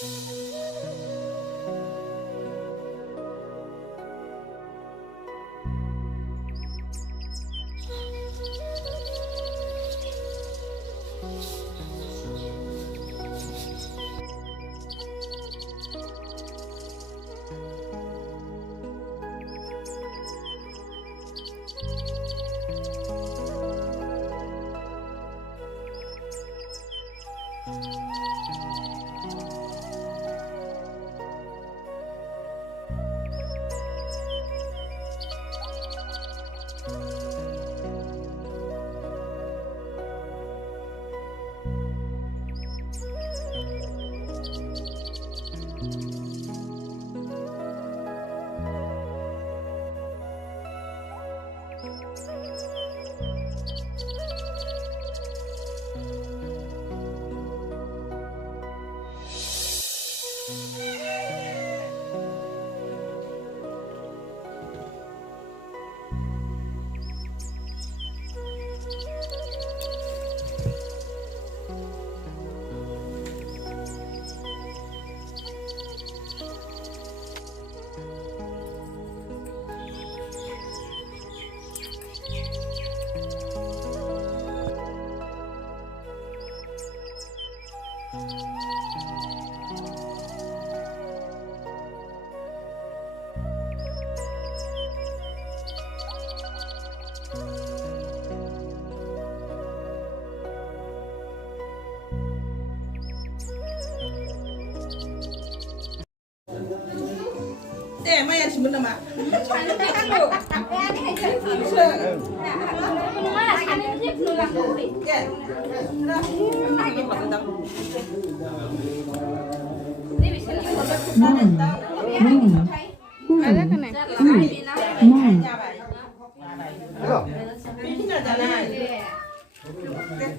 Mày chỉ muốn làm à?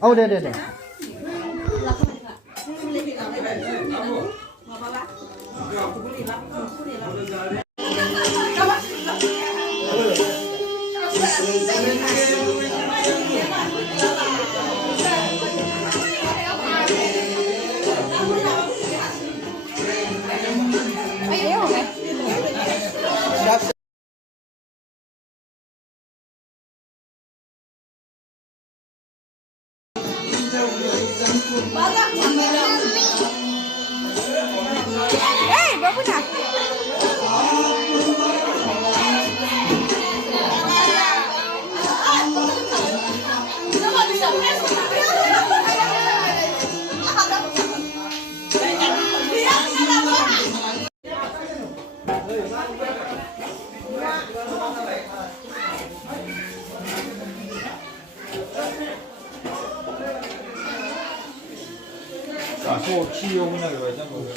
Oh, đây. Hey, bagus tak?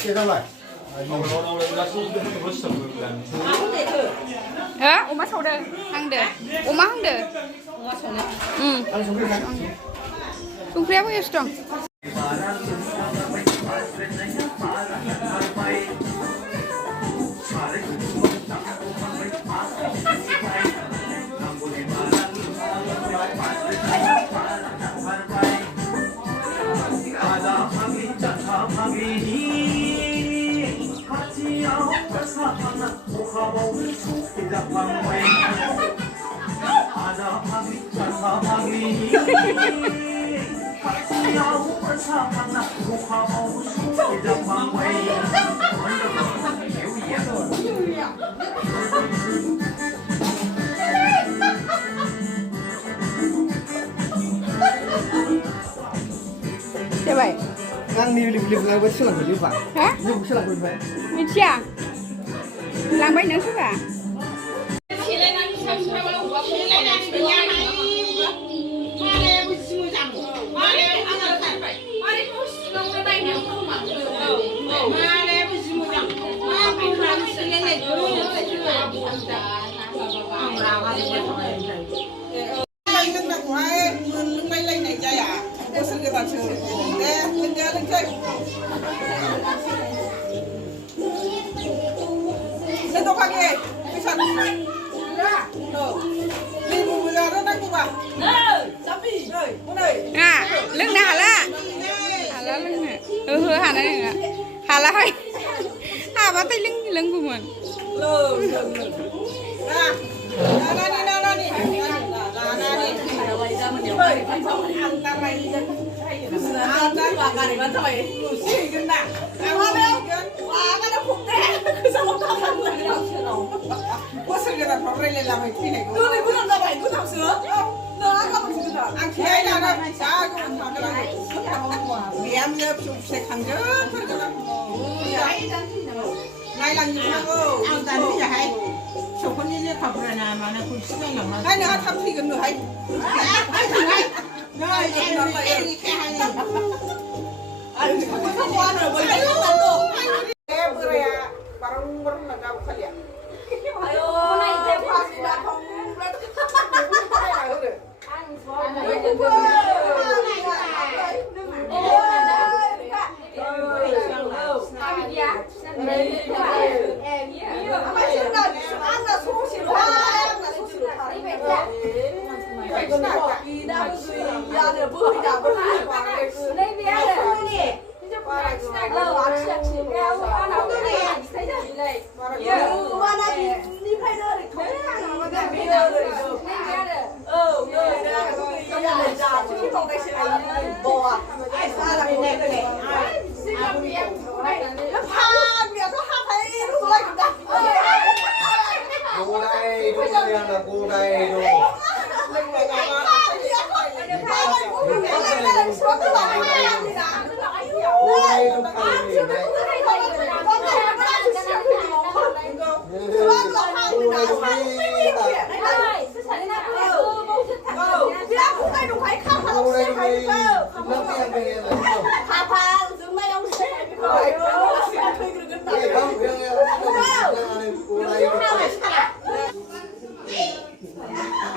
Chia ra lại. Oma sau đây, ăn được. Oma ăn được. Ăn xuống đi. Sung kaya mo yung strong. Thế vậy. Ăn đi live lại với sự làm gì vậy? Hả? Nhưng sự làm gì vậy? Mình chia. Làm bánh nữa chứ cả. Lên tao khang nghe, cái sẵn ra, đi cùng với nó đang cùng à? Dám đi, đây, con này. À, lưng nào hả la? Hả la. हाला लोंनो ओहो हानाय नङा हालाहाय हाबाथाय लोंगौमोन नायलांजोबनांगौ आं दानि जाहाय सख'नि लेखाफोरा ना माना खौ सिनायलांना हाय नोंहा थाब फैगोन नोहाय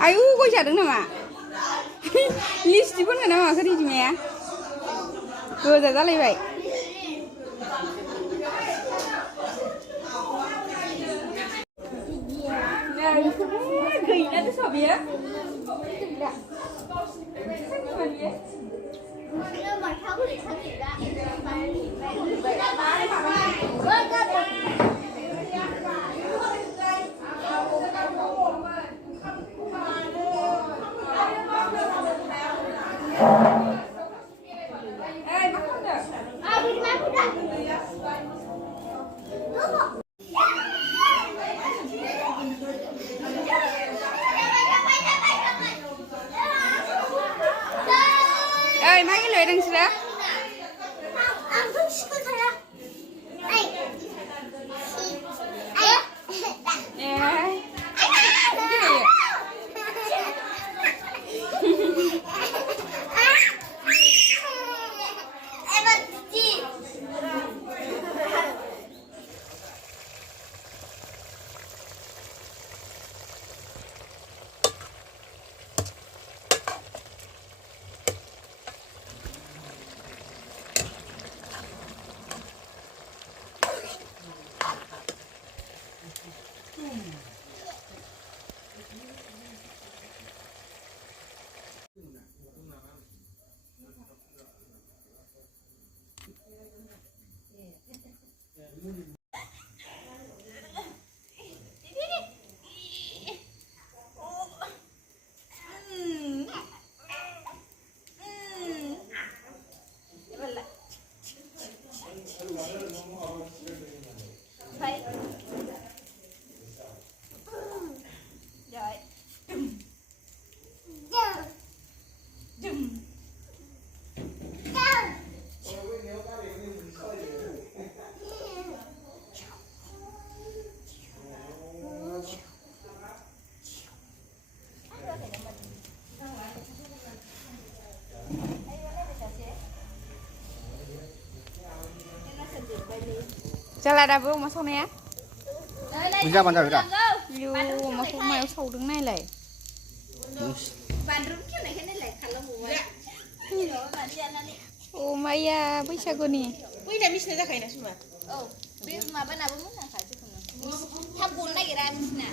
आयु गय जादों नामा लिपस्टिक फोनगोन ना माखो रिजिमाया गोजा जालायबाय गैला सब बियो मा गेलेबाय नोंसोरो जाला दाबो अमा सावनाया जाबानो जाबाय दा इयु अमाखौ मायाव सावदों नायलाय अमाया बैसागुनि बैना मिसिना जाखायोना सुमा औ बे माबानाबो मोजांखा जिखुनु थाब गनो नागिरा मिसिना